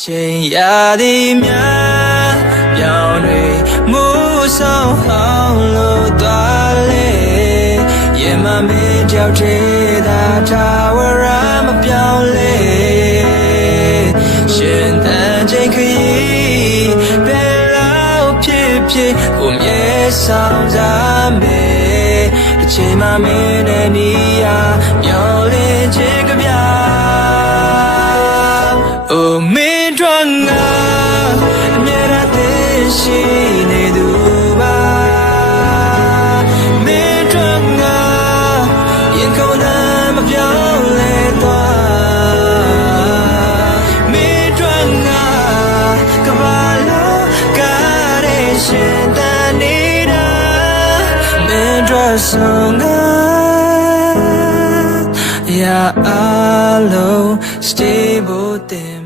ချိန်ရသည်များပြောင်းတွေမူဆောင်အောင်လို့သွားလေရင်မမင်းတယောက်တည်းသာထာဝရမပြောင်းလဲရှင်သန်ချိန်ခရီးဘယ်လောက်ဖြစ်ဖြစ်ကိုမြဲဆောင်ကြမယ်အချိန်မှမင်းနဲ့နီးရမျောလင်းခြင်းကြပြအိုမင်းတို့ငါအမြဲတမ်းသိရှိနေသူပါမင်းတို့ငါရင်ကုန်တာမပြောင်းလဲသွားမင်းတို့ငါကဘာလို့ကားရရှင်တန်နေတာမင်းတို့ဆောင်ငါYeah, I'll stay with them.